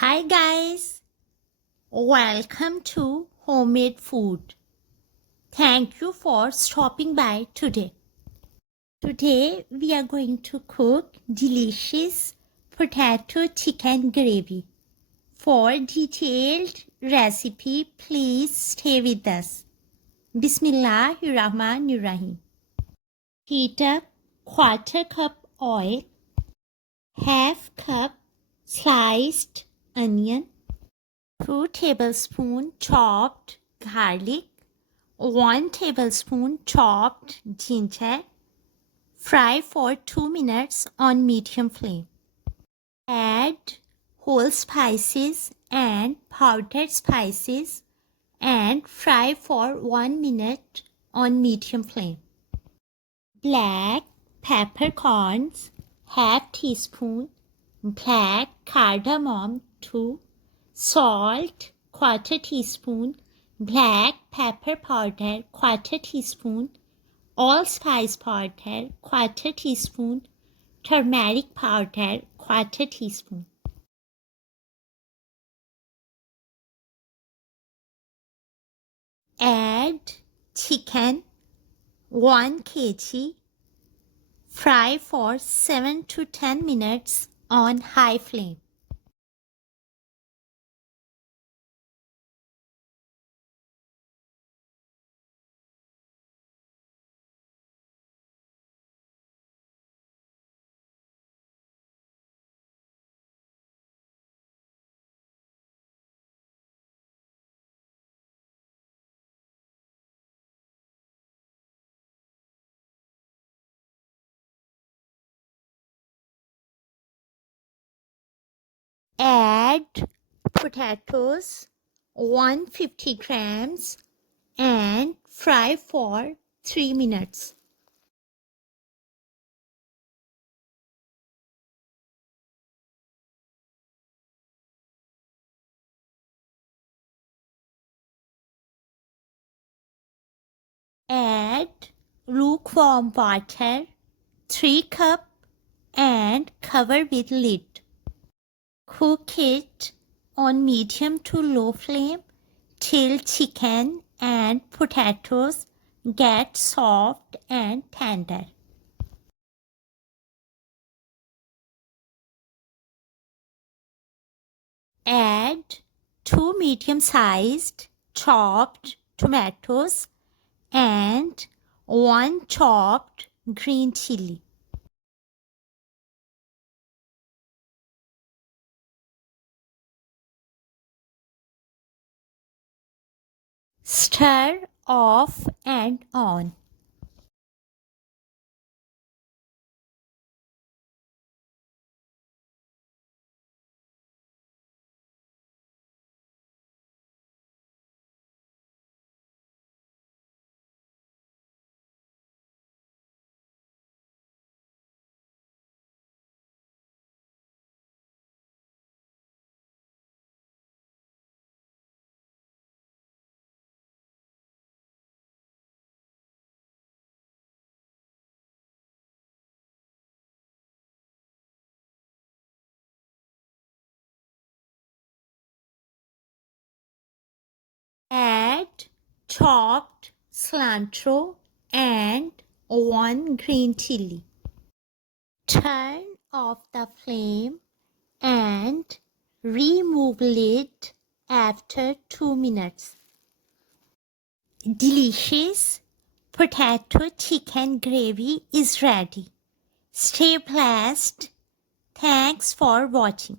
Hi guys, welcome to Homemade Food. Thank you for stopping by today. Today we are going to cook delicious potato chicken gravy. For detailed recipe, please stay with us. Bismillahirrahmanirrahim. Heat up quarter cup oil, half cup sliced onion, 2 tablespoons chopped garlic, 1 tablespoon chopped ginger. Fry for 2 minutes on medium flame. Add whole spices and powdered spices and fry for 1 minute on medium flame. Black peppercorns, half teaspoon. Black cardamom 2. Salt, quarter teaspoon. Black pepper powder, quarter teaspoon. Allspice powder, quarter teaspoon. Turmeric powder, quarter teaspoon. Add chicken, 1 kg. Fry for 7 to 10 minutes on high flame. Add potatoes, 150 grams, and fry for 3 minutes. Add lukewarm water, 3 cups, and cover with lid. Cook it on medium to low flame till chicken and potatoes get soft and tender. Add 2 medium-sized chopped tomatoes and 1 chopped green chili. Stir off and on. Add chopped cilantro and 1 green chili. Turn off the flame and remove lid after 2 minutes. Delicious potato chicken gravy is ready. Stay blessed. Thanks for watching.